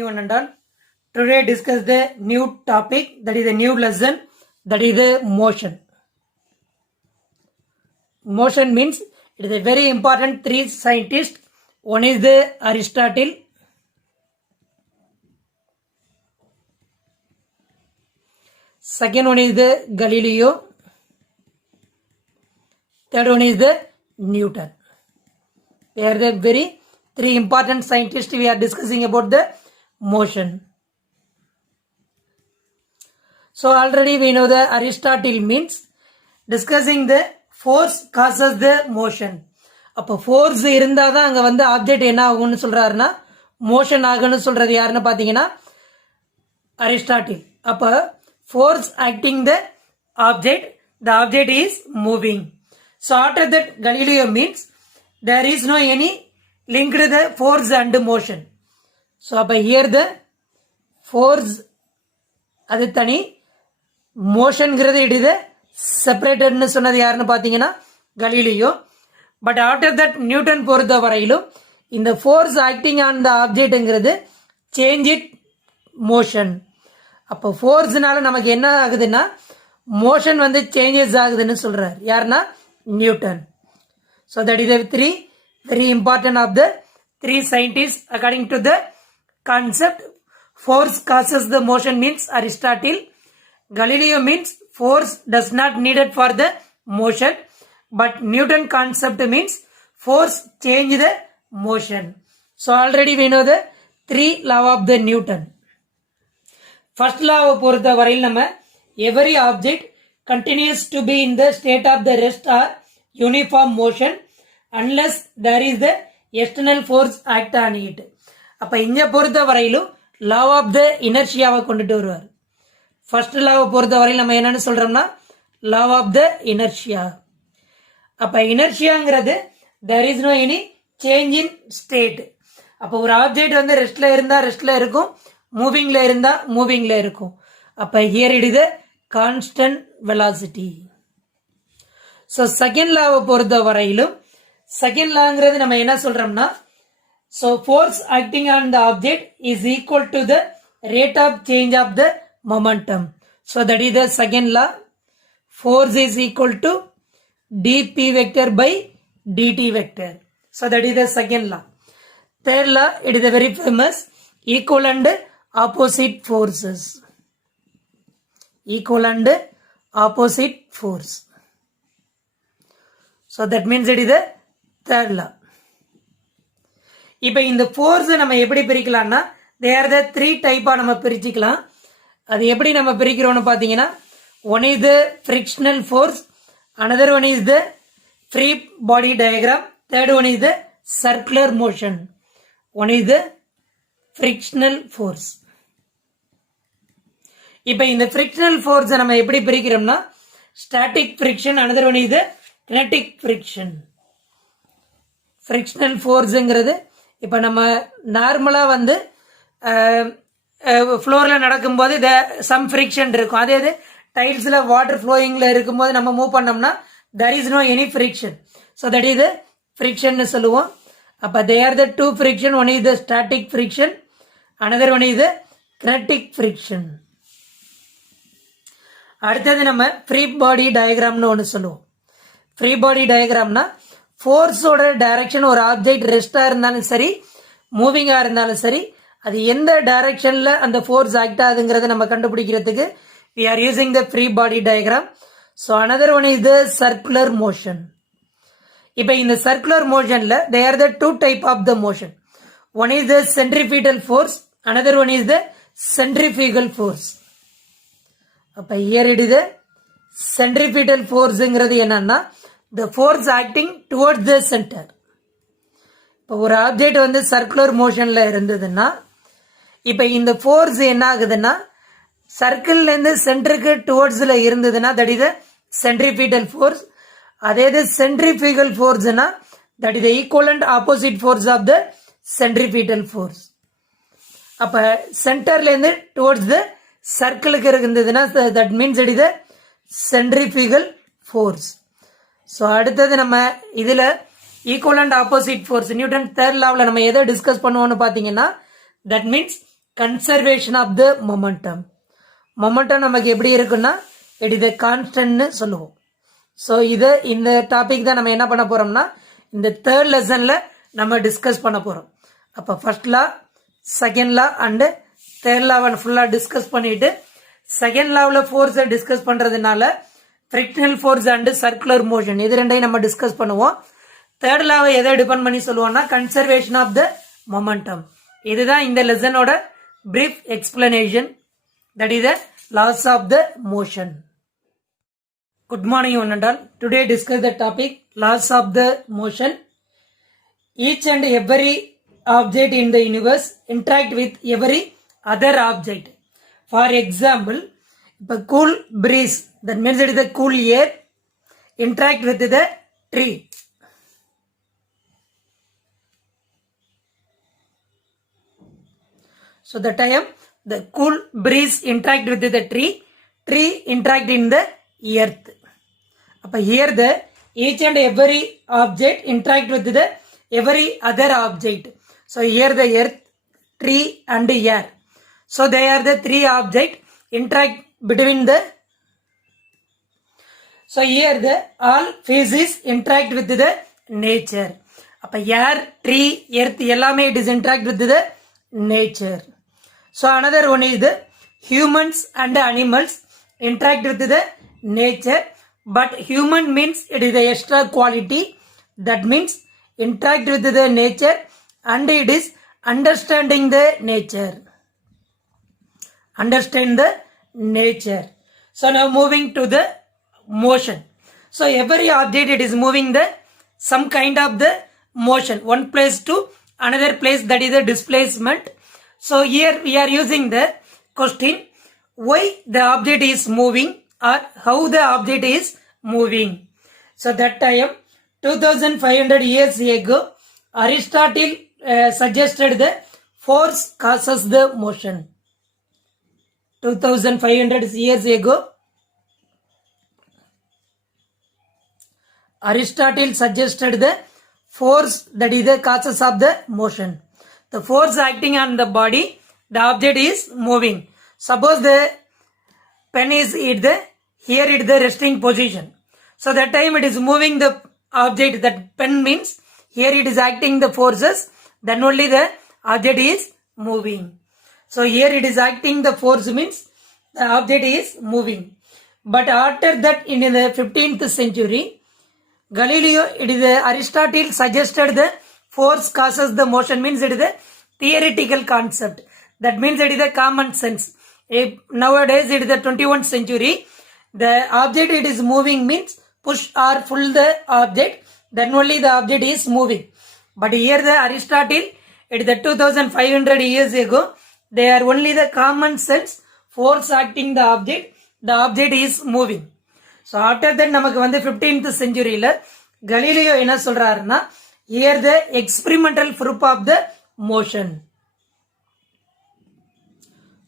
One and all. Today discuss the new topic, that is a new lesson, that is the motion. Motion means it is a very important three scientists. One is the Aristotle, second one is the Galileo, third one is the Newton. They are the very three important scientists we are discussing about the motion. So already we know the Aristotle means discussing the force causes the motion. அப்போ ஃபோர்ஸ் இருந்தால் தான் அங்கே வந்து ஆப்ஜெக்ட் என்ன ஆகும்னு சொல்கிறாருன்னா மோஷன் ஆகுன்னு சொல்கிறது யாருன்னு பார்த்தீங்கன்னா அரிஸ்டாட்டில். அப்போ force acting the object is moving. So after that Galileo means there is no any linked the force and motion. So அப்போ here the force அது தனி, மோஷன்கிறது இட் இது செப்பரேட்டட்னு சொன்னது யாருன்னு பார்த்தீங்கன்னா Galileo. But after that Newton பொறுத்த வரையிலும் இந்த ஃபோர்ஸ் ஆக்டிங் ஆன் த ஆப்ஜெக்ட்ங்கிறது சேஞ்ச் இட் மோஷன். அப்போ ஃபோர்ஸ்னால நமக்கு என்ன ஆகுதுன்னா மோஷன் வந்து சேஞ்சஸ் ஆகுதுன்னு சொல்றாரு யாருன்னா Newton. So that is three very important of the three scientists according to the concept. Force causes the motion means Aristotle. Galileo means force does not needed for the motion, but Newton concept means force change the motion. So already we know the three law of the Newton. First law பொறுத்த வரையில் நம்ம every object continues to be in the state of the rest or uniform motion unless there is the external force act on it. அப்போ இங்கே பொறுத்த வரையிலும் law of the inertiaவை கொண்டுட்டு வருவார். ஃபர்ஸ்ட் லாவை பொறுத்த வரையில் நம்ம என்னன்னு சொல்கிறோம்னா law of the inertia. அப்போ இனர்ஷியாங்கிறது there is no any change in state. அப்போ ஒரு ஆப்ஜெக்ட் வந்து ரெஸ்ட்ல இருந்தால் ரெஸ்ட்ல இருக்கும், மூவிங்ல இருந்தால் மூவிங்ல இருக்கும். அப்போ here it is constant velocity. So second லாவை பொறுத்த வரையிலும் செகண்ட் லாங்கிறது நம்ம என்ன சொல்றோம்னா so force acting on the object is equal to the rate of change of the momentum. So that is the second law. Force is equal to dp vector by dt vector. So that is the second law. Third law it is very famous, equal and opposite forces. Equal and opposite force. So that means it is the third law. இப்போ இந்த ஃபோர்ஸை நம்ம எப்படி பிரிக்கலாம்னா தே are த த்ரீ டைப்பாக நம்ம பிரிச்சுக்கலாம். அது எப்படி நம்ம பிரிக்கிறோம்னு பார்த்தீங்கன்னா one is the frictional force, another one is the free body diagram, third one is the circular motion. One is the frictional force. இப்போ இந்த ஃப்ரிக்ஷனல் ஃபோர்ஸை நம்ம எப்படி பிரிக்கிறோம்னா static friction, another one is the kinetic friction. Frictional ஃபோர்ஸுங்கிறது இப்போ நம்ம நார்மலாக வந்து ஃப்ளோரில் நடக்கும்போது சம் ஃப்ரிக்ஷன் இருக்கும். அதே இது டைல்ஸில் வாட்டர் ஃப்ளோயிங்கில் இருக்கும்போது நம்ம மூவ் பண்ணோம்னா there is no any friction. So that is the friction னு சொல்லுவோம். அப்போ they are the two friction. One is the static friction, another one is the kinetic friction. அடுத்தது நம்ம ஃப்ரீ பாடி டயக்ராம்னு ஒன்று சொல்லுவோம். ஃப்ரீ பாடி டயக்ராம்னா ஃபோர்ஸோட டைரக்ஷன் ஒரு ஆப்ஜெக்ட் ரெஸ்டாக இருந்தாலும் சரி மூவிங்காக இருந்தாலும் சரி அது எந்த டைரக்ஷனில் அந்த ஃபோர்ஸ் ஆக்ட் ஆகுதுங்கிறத நம்ம கண்டுபிடிக்கிறதுக்கு we are using the free body diagram. So another one is the circular motion. இப்போ இந்த சர்க்குலர் மோஷனில் they are the two type of the motion. One is the centripetal force, another one is the centrifugal force. அப்போ here it is the centripetal forceங்கிறது என்னன்னா the force acting towards the center. இப்போ ஒரு ஆப்ஜெக்ட் வந்து சர்க்குலர் மோஷனில் இருந்ததுன்னா இப்போ இந்த ஃபோர்ஸ் என்ன ஆகுதுன்னா சர்க்கிள்லேருந்து சென்டருக்கு டுவர்ட்ஸில் இருந்ததுன்னா தட் இஸ் சென்ட்ரிபிட்டல் ஃபோர்ஸ். அதே இது சென்ட்ரிஃபியூகல் ஃபோர்ஸ்னா that is equivalent opposite force of the centripetal force. அப்போ சென்டர்லேருந்து டுவர்ட்ஸ் த சர்க்கிளுக்கு இருந்ததுன்னா that means it is centrifugal force. So அடுத்தது நம்ம இதில் equal and opposite force Newton third லாவில் நம்ம எதை டிஸ்கஸ் பண்ணுவோம்னு பார்த்தீங்கன்னா that means conservation of the momentum. Momentum நமக்கு எப்படி இருக்குன்னா இட் இஸ் கான்ஸ்டன்ட்னு சொல்லுவோம். ஸோ இந்த டாபிக் தான் நம்ம என்ன பண்ண போறோம்னா இந்த தேர்ட் லெசன்ல நம்ம டிஸ்கஸ் பண்ண போறோம். அப்போ first law, second law and third லாவை ஃபுல்லாக டிஸ்கஸ் பண்ணிட்டு செகண்ட் லாவில் ஃபோர்ஸை டிஸ்கஸ் பண்ணுறதுனால frictional force and circular motion இது ரெண்டையும் நம்ம டிஸ்கஸ் பண்ணுவோம். தேர்ட் லாவை எதை டிபெண்ட் பண்ணி சொல்லுவோம்னா கன்சர்வேஷன் ஆஃப் த மொமெண்டம். இதுதான் இந்த லெசனோட brief explanation, that is the laws of the motion. Good morning one and all. Today discuss the topic laws of the motion. Each and every object in the universe interact with every other object. For example, if a cool breeze, that means it is the cool air, interact with the tree. So the time the cool breeze interact with the tree interact in the earth. Appa here the each and every object interact with the every other object. So here the earth, tree and air. So they are the three object interact between the. So here the all phases interact with the nature. Appa air, tree, earth எல்லாமே it is interact with the nature. So another one is the humans and animals interact with the nature, but human means it is the extra quality, that means interact with the nature and it is understanding the nature. Understand the nature. So now moving to the motion. So every object it is moving the some kind of the motion, one place to another place, that is the displacement. So here we are using the question why the object is moving or how the object is moving. So that time 2500 years ago Aristotle suggested the force causes the motion. 2500 years ago Aristotle suggested the force, that is the causes of the motion. The force acting on the body, the object is moving. Suppose the pen is here at the resting position. So that time it is moving the object, that pen means here it is acting the forces, then only the object is moving. So here it is acting the force means the object is moving. But after that in the 15th century, Galileo, it is Aristotle suggested the force causes the motion, means it is a theoretical concept. That means it is a common sense. Nowadays it is the 21st century. The object it is moving means push or pull the object, then only the object is moving. But here the Aristotle, it is the 2500 years ago, they are only the common sense force acting the object is moving. So after that நமக்கு வந்து 15th centuryல Galileo என்ன சொல்றாருன்னா here the experimental proof of the motion.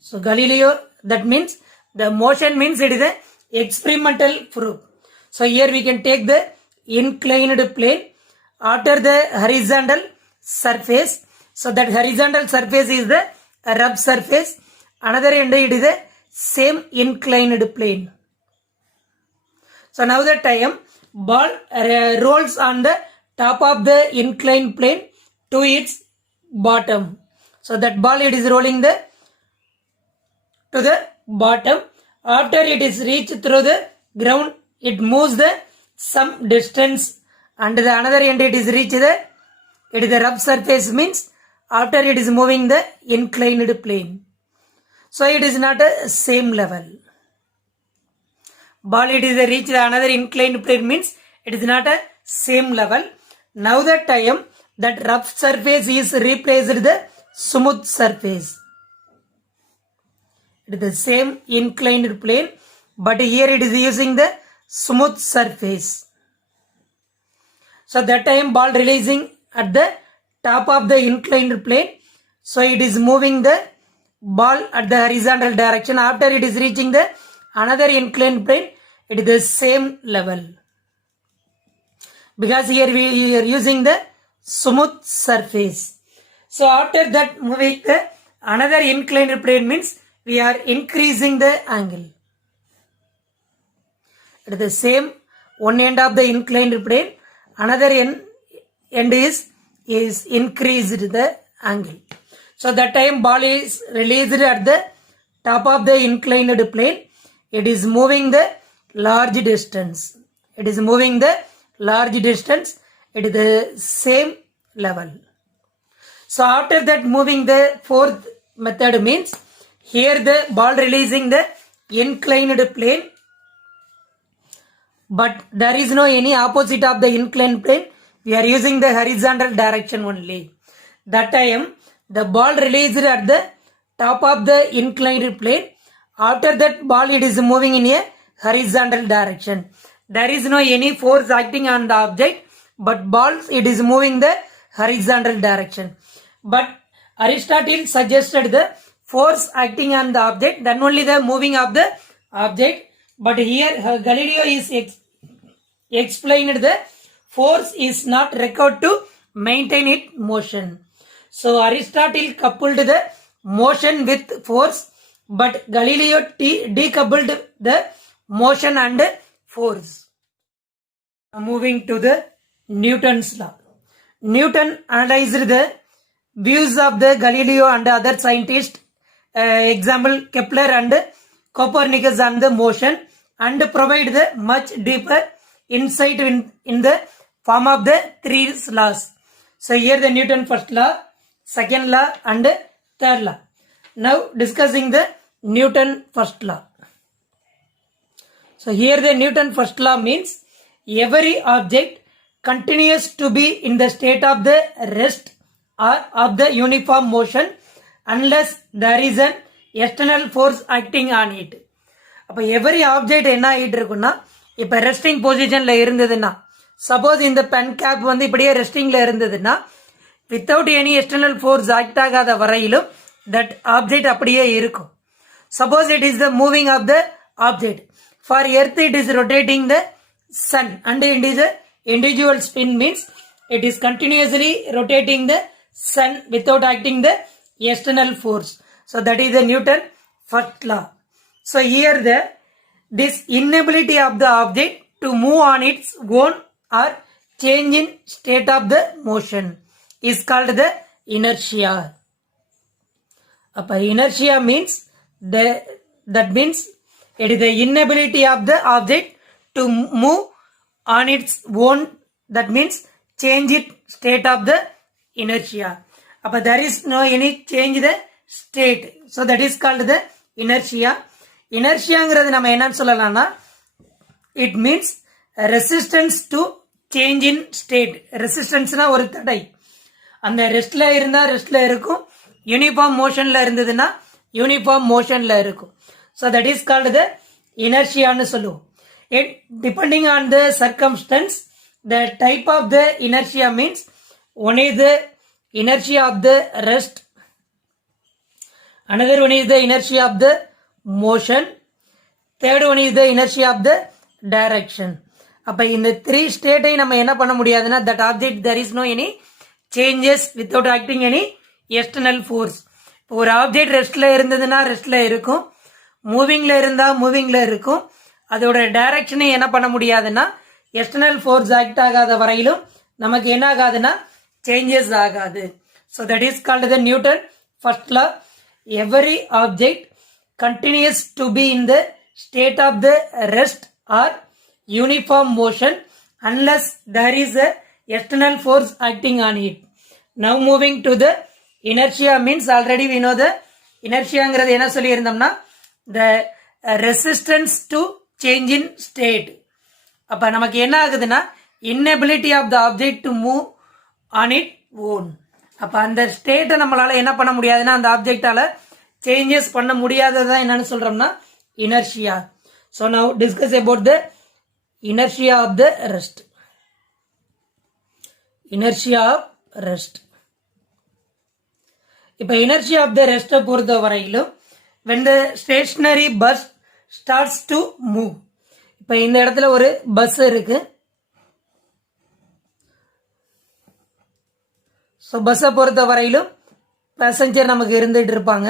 So Galileo, that means the motion means it is the experimental proof. So here we can take the inclined plane after the horizontal surface. So that horizontal surface is the rough surface. Another end it is the same inclined plane. So now the time ball rolls on the top of the inclined plane to its bottom. So that ball it is rolling to the bottom. After it is reached through the ground, it moves the some distance and the another end it is reached it is the rough surface, means after it is moving the inclined plane. So it is not a same level. Ball it is reached another inclined plane, means it is not a same level. Now the time that rough surface is replaced the smooth surface. It is the same inclined plane, but here it is using the smooth surface. So that time ball releasing at the top of the inclined plane. So it is moving the ball at the horizontal direction. After it is reaching the another inclined plane, it is the same level. Because here we are using the smooth surface. So after that moving the Another inclined plane means we are increasing the angle. At the same one end of the inclined plane, another end is increased the angle. So that time ball is released at the top of the inclined plane. It is moving the large distance. It is moving the large distance at the same level. So after that moving the fourth method means here the ball releasing the inclined plane, but there is no any opposite of the inclined plane. We are using the horizontal direction only. That time the ball released at the top of the inclined plane. After that ball it is moving in a horizontal direction. There is no any force acting on the object, but balls it is moving the horizontal direction. But Aristotle suggested the force acting on the object, then only the moving of the object. But here Galileo is explained the force is not required to maintain it motion. So Aristotle coupled the motion with force, but Galileo decoupled the motion and force. Moving to the Newton's law. Newton analyzed the views of the Galileo and other scientists, example Kepler and Copernicus on the motion, and provide the much deeper insight in the form of the three laws. So here the Newton first law, second law and third law. Now discussing the Newton first law. So here the Newton first law means every object continues to be in the state of the rest or of the uniform motion unless there is an external force acting on it. அப்போ every object என்ன ஆகிட்டு இருக்குன்னா, இப்போ ரெஸ்டிங் பொசிஷனில் இருந்ததுன்னா, சப்போஸ் இந்த pen gap வந்து இப்படியே ரெஸ்டிங்கில் இருந்ததுன்னா, without any external force act ஆகாத வரையிலும் தட் ஆப்ஜெக்ட் அப்படியே இருக்கும். Suppose it is the moving of the object. For earth it is rotating the sun and it is a individual spin means it is continuously rotating the sun without acting the external force. So that is the Newton first law. So here this inability of the object to move on its own or change in state of the motion is called the inertia. Inertia means that means it is the inability of the object to move on its own, that means change it state of the inertia. There is no any change the state, so that is called the inertia. Inertia நம்ம என்னன்னு சொல்லலாம்னா, it means resistance to change in state. ரெசிஸ்டன்ஸ்னா ஒரு தடை. அந்த ரெஸ்ட்ல இருந்தா ரெஸ்ட்ல இருக்கும், யூனிஃபார்ம் மோஷன்ல இருந்ததுன்னா யூனிஃபார்ம் மோஷன்ல இருக்கும். so that is called the inertia ன்னு சொல்லுவோம். It depending on the circumstance, the type of the inertia means one is the inertia of the rest, another one is the inertia of the motion, third one is the inertia of the direction. அப்ப இந்த த்ரீ ஸ்டேட்டை நம்ம என்ன பண்ண முடியாதுன்னா, that object there is no any changes without acting any external force. இப்போ ஒரு ஆப்ஜெக்ட் ரெஸ்ட்ல இருந்ததுன்னா ரெஸ்ட்ல இருக்கும், மூவிங்ல இருந்தா மூவிங்ல இருக்கும். அதோட டைரக்ஷனை என்ன பண்ண முடியாதுன்னா, எக்ஸ்டர்னல் ஃபோர்ஸ் ஆக்ட் ஆகாத வரையிலும் நமக்கு என்ன ஆகாதுன்னா சேஞ்சஸ் ஆகாது. So that is called the Newton first law. Every object continues to be in the state of the rest or uniform motion unless there is a external force acting on it. Now moving to the inertia means already we know the இனர்ஷியாங்கிறது என்ன சொல்லியிருந்தோம்னா, the resistance to change in state. அப்ப நமக்கு என்ன ஆகுதுன்னா, inability of the object to move on its own. அப்ப அந்த ஸ்டேட்டை நம்மளால என்ன பண்ண முடியாதுன்னா, அந்த ஆப்ஜெக்டால சேஞ்சஸ் பண்ண முடியாததான் என்னன்னு சொல்றோம்னா inertia. So now discuss about the inertia of the rest. Inertia of rest. இப்ப இனர்ஷியா ஆஃப் த ரெஸ்ட்டை பொறுத்த வரையிலும் when the stationary bus starts to move. இப்ப இந்த இடத்துல ஒரு பஸ் இருக்கு. ஸோ பஸ்ஸை பொறுத்த வரையிலும் பேசஞ்சர் நமக்கு இருந்துட்டு இருப்பாங்க.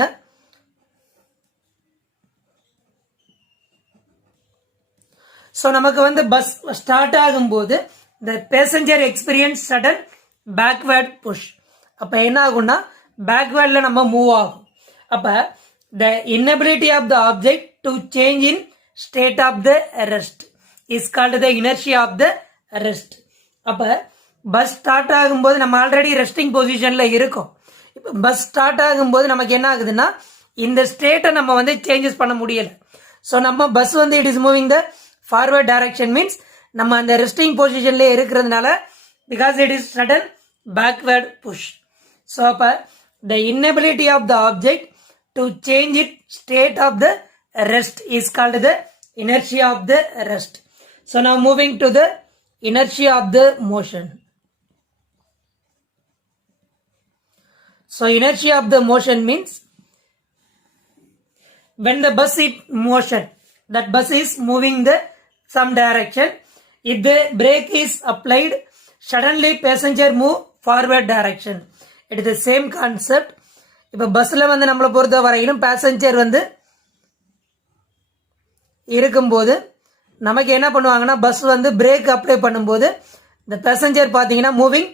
ஸோ நமக்கு வந்து பஸ் ஸ்டார்ட் ஆகும்போது the passenger experience sudden backward push. அப்போ என்ன ஆகும்னா பேக்வேர்டில் நம்ம மூவ் ஆகும். அப்போ the inability of the object to change in state of the rest is called the inertia of the rest. அப்போ பஸ் ஸ்டார்ட் ஆகும்போது நம்ம ஆல்ரெடி ரெஸ்டிங் பொசிஷனில் இருக்கோம். இப்போ பஸ் ஸ்டார்ட் ஆகும்போது நமக்கு என்ன ஆகுதுன்னா இந்த ஸ்டேட்டை நம்ம வந்து சேஞ்சஸ் பண்ண முடியலை. ஸோ நம்ம பஸ் வந்து it is moving the forward direction means நம்ம அந்த ரெஸ்டிங் பொசிஷன்ல இருக்கிறதுனால because it is sudden backward push. So அப்போ the inability of the object to change it state of the rest is called the inertia of the rest. So now moving to the inertia of the motion. So inertia of the motion means when the bus is motion, that bus is moving the some direction. If the brake is applied, suddenly passenger move forward direction. It is the same concept. இப்போ பஸ்ல வந்து நம்மளை பொறுத்த வரையிலும் பேசஞ்சர் வந்து இருக்கும்போது நமக்கு என்ன பண்ணுவாங்கன்னா பஸ் வந்து பிரேக் அப்ளை பண்ணும்போது இந்த பேசஞ்சர் பார்த்தீங்கன்னா மூவிங்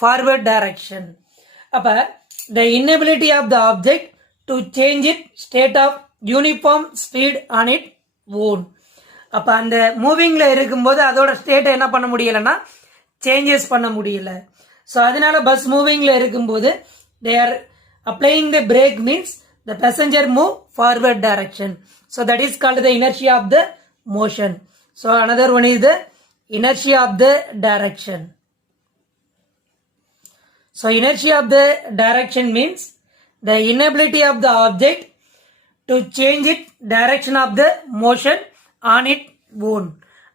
ஃபார்வர்ட் டைரக்ஷன். அப்போ the inability of the object to change its state of uniform speed on its own. அப்போ அந்த மூவிங்கில் இருக்கும்போது அதோட ஸ்டேட்டை என்ன பண்ண முடியலைன்னா சேஞ்சஸ் பண்ண முடியல. ஸோ அதனால பஸ் மூவிங்கில் இருக்கும்போது they are applying the brake means the passenger move forward direction. So that is called the inertia of the motion. So another one is the inertia of the direction. So inertia of the direction means the inability of the object to change its direction of the motion on its own.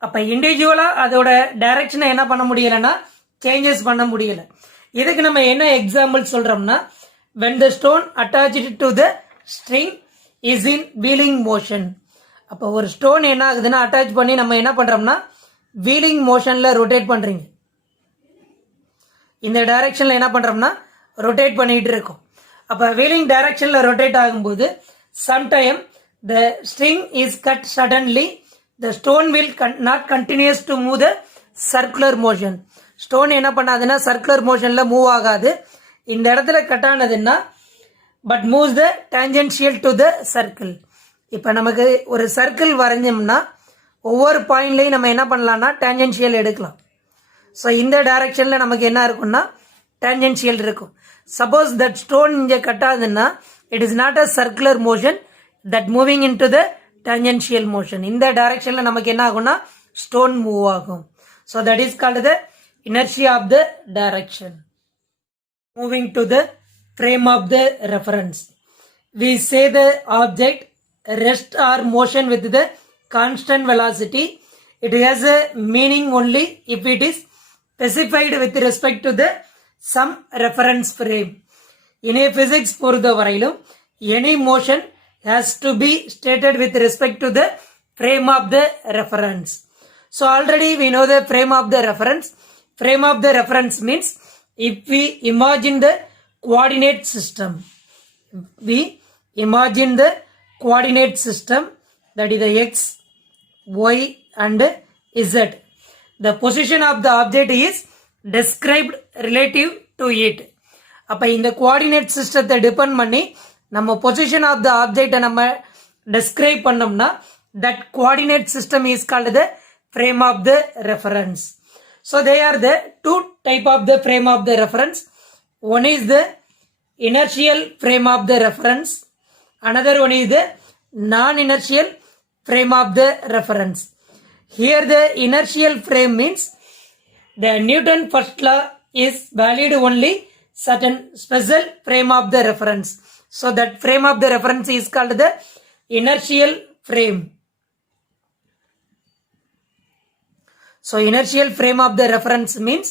அப்போ இண்டிவிஜுவலாக அதோட டைரக்ஷனை என்ன பண்ண முடியலைன்னா சேஞ்சஸ் பண்ண முடியலை. இதுக்கு நம்ம என்ன எக்ஸாம்பிள் சொல்கிறோம்னா when the stone attached to the string is in wheeling motion. அப்போ ஒரு ஸ்டோன் என்ன ஆகுதுன்னா அட்டாச் பண்ணி நம்ம என்ன பண்ணுறோம்னா வீலிங் மோஷனில் ரொட்டேட் பண்ணுறீங்க. இந்த டைரக்ஷனில் என்ன பண்ணுறோம்னா ரொட்டேட் பண்ணிகிட்டு இருக்கோம். அப்போ வீலிங் டைரக்ஷனில் ரொட்டேட் ஆகும்போது sometime the string is cut suddenly the stone will not continues to move the circular motion. Stone என்ன பண்ணாதுன்னா சர்க்குலர் மோஷனில் மூவ் ஆகாது. இந்த இடத்துல கட் ஆனதுன்னா but moves the tangential to the circle. இப்போ நமக்கு ஒரு சர்க்கிள் வரைஞ்சோம்னா ஒவ்வொரு பாயிண்ட்லையும் நம்ம என்ன பண்ணலாம்னா டேஞ்சென்ஷியல் எடுக்கலாம். ஸோ இந்த டைரக்ஷனில் நமக்கு என்ன இருக்கும்னா டேஞ்சென்ஷியல் இருக்கும். சப்போஸ் தட் ஸ்டோன் இங்கே கட்டாதுன்னா it is not a circular motion that moving in to the tangential motion. இந்த டைரக்ஷனில் நமக்கு என்ன ஆகும்னா ஸ்டோன் மூவ் ஆகும். So that is called the inertia of the direction. Moving to the frame of the reference. We say the object rest or motion with the constant velocity. It has a meaning only if it is specified with respect to the some reference frame. In a physics பொறுத்த வரையிலும் any motion has to be stated with respect to the frame of the reference. So already we know the frame of the reference. Frame of the reference means if we imagine the coordinate system. We imagine the coordinate system that is the x, y and z. The position of the object is described relative to it. அப்போ இந்த கோஆர்டினேட் சிஸ்டத்தை டிபெண்ட் பண்ணி நம்ம position of the ஆப்ஜெக்டை நம்ம describe பண்ணோம்னா that coordinate system is called the frame of the reference. So they are the two type of the frame of the reference. One is the inertial frame of the reference. Another one is the non inertial frame of the reference. Here the inertial frame means the Newton first law is valid only certain special frame of the reference. So that frame of the reference is called the inertial frame. So inertial frame of the reference means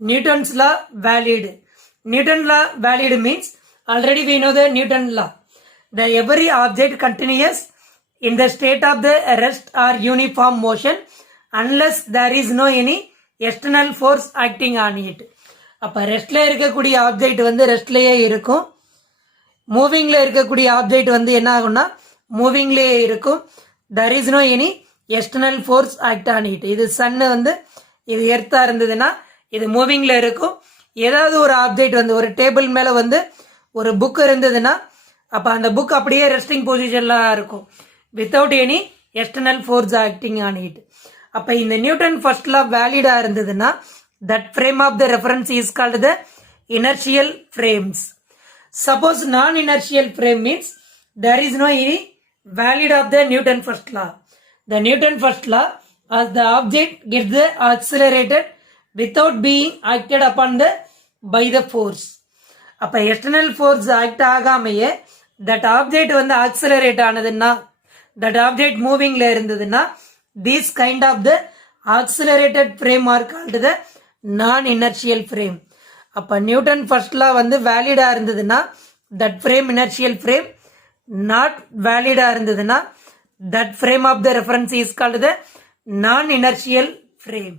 Newton's law valid. Newton law valid means already we know the Newton law. The every object continuous in the state of the rest or uniform motion unless there is no any external force acting on it. அப்போ ரெஸ்ட்ல இருக்கக்கூடிய ஆப்ஜெக்ட் வந்து ரெஸ்ட்லயே இருக்கும். மூவிங்கில் இருக்கக்கூடிய ஆப்ஜெக்ட் வந்து என்ன ஆகும்னா மூவிங்லேயே இருக்கும். There is no any external force act on it. இது சன்னு வந்து இது எர்த்தாக இருந்ததுன்னா இது மூவிங்கில் இருக்கும். ஏதாவது ஒரு ஆப்ஜெக்ட் வந்து ஒரு டேபிள் மேலே வந்து ஒரு புக் இருந்ததுன்னா அப்போ அந்த புக் அப்படியே ரெஸ்டிங் பொசிஷனில் இருக்கும் without any external force acting on it. அப்போ இந்த நியூட்டன் ஃபர்ஸ்ட் லா வேலிடாக இருந்ததுன்னா that frame of the reference is called the inertial frames. Suppose non-inertial frame means there is no any valid of the Newton first law. The Newton first law as the object gets the accelerated without being acted upon the by the force. அப்ப external force act ஆகாமையே that object வந்து accelerate ஆனதுன்னா that object movingல இருந்ததுன்னா this kind of the accelerated frame are called the non-inertial frame. அப்போ Newton first law வந்து வேலிடாக இருந்ததுன்னா that frame inertial frame, not வேலிடாக இருந்ததுன்னா that frame of the reference is called the non inertial frame.